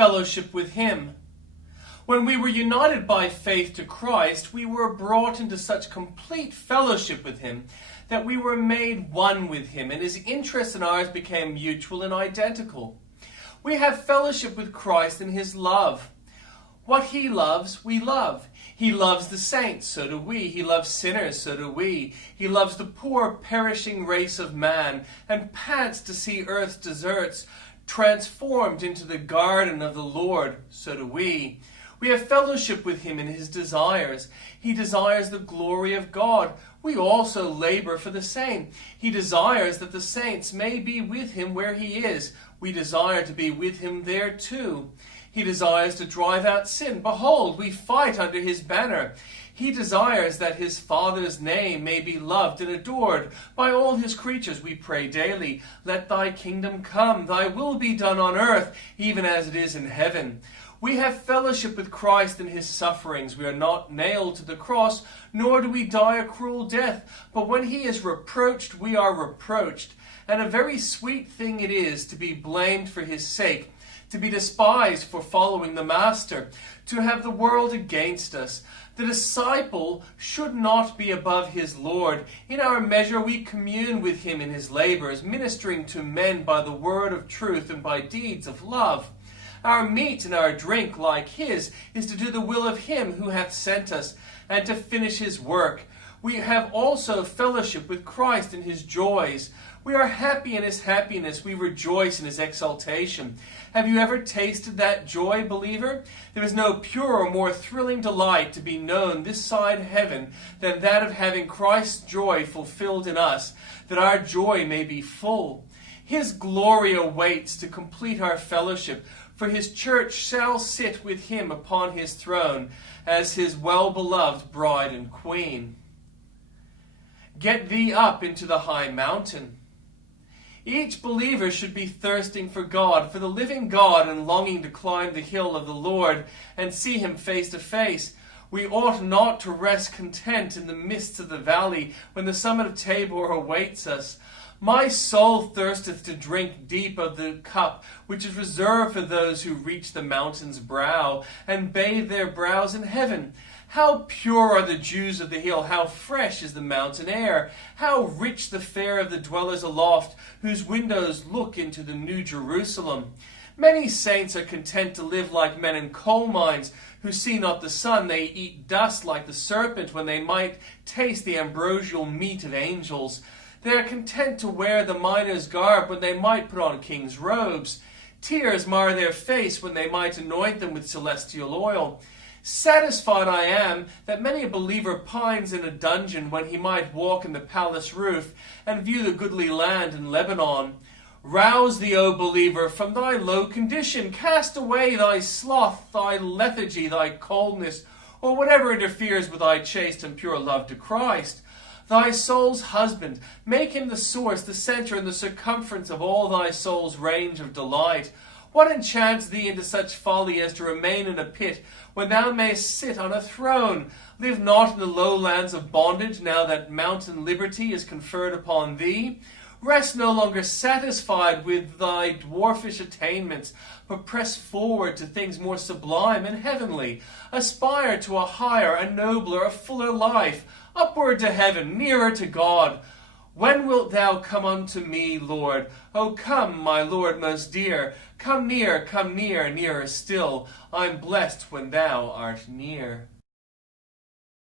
fellowship with him. When we were united by faith to Christ, we were brought into such complete fellowship with him that we were made one with him, and his interests and ours became mutual and identical. We have fellowship with Christ in his love. What he loves, we love. He loves the saints, so do we. He loves sinners, so do we. He loves the poor, perishing race of man, and pants to see earth's deserts transformed into the garden of the Lord, so do we. We have fellowship with him in his desires. He desires the glory of God. We also labor for the same. He desires that the saints may be with him where he is. We desire to be with him there too. He desires to drive out sin. Behold, we fight under his banner. He desires that his Father's name may be loved and adored by all his creatures. We pray daily, let thy kingdom come, thy will be done on earth, even as it is in heaven. We have fellowship with Christ in his sufferings. We are not nailed to the cross, nor do we die a cruel death. But when he is reproached, we are reproached. And a very sweet thing it is to be blamed for his sake, to be despised for following the Master, to have the world against us. The disciple should not be above his Lord. In our measure we commune with him in his labors, ministering to men by the word of truth and by deeds of love. Our meat and our drink, like his, is to do the will of him who hath sent us, and to finish his work. We have also fellowship with Christ in his joys. We are happy in his happiness. We rejoice in his exaltation. Have you ever tasted that joy, believer? There is no purer or more thrilling delight to be known this side heaven than that of having Christ's joy fulfilled in us, that our joy may be full. His glory awaits to complete our fellowship, for his church shall sit with him upon his throne as his well-beloved bride and queen. Get thee up into the high mountain. Each believer should be thirsting for God, for the living God, and longing to climb the hill of the Lord and see him face to face. We ought not to rest content in the mists of the valley when the summit of Tabor awaits us. My soul thirsteth to drink deep of the cup which is reserved for those who reach the mountain's brow and bathe their brows in heaven. How pure are the dews of the hill, how fresh is the mountain air, how rich the fare of the dwellers aloft, whose windows look into the new Jerusalem. Many saints are content to live like men in coal mines, who see not the sun. They eat dust like the serpent, when they might taste the ambrosial meat of angels. They are content to wear the miner's garb, when they might put on king's robes. Tears mar their face, when they might anoint them with celestial oil. Satisfied I am that many a believer pines in a dungeon, when he might walk in the palace roof and view the goodly land in Lebanon. Rouse thee, O believer, from thy low condition. Cast away thy sloth, thy lethargy, thy coldness, or whatever interferes with thy chaste and pure love to Christ. Thy soul's husband, make him the source, the center, and the circumference of all thy soul's range of delight. What enchants thee into such folly as to remain in a pit, when thou mayst sit on a throne? Live not in the lowlands of bondage, now that mountain liberty is conferred upon thee. Rest no longer satisfied with thy dwarfish attainments, but press forward to things more sublime and heavenly. Aspire to a higher, a nobler, a fuller life, upward to heaven, nearer to God. When wilt thou come unto me, Lord? O come, my Lord most dear. Come near, nearer still. I'm blessed when thou art near.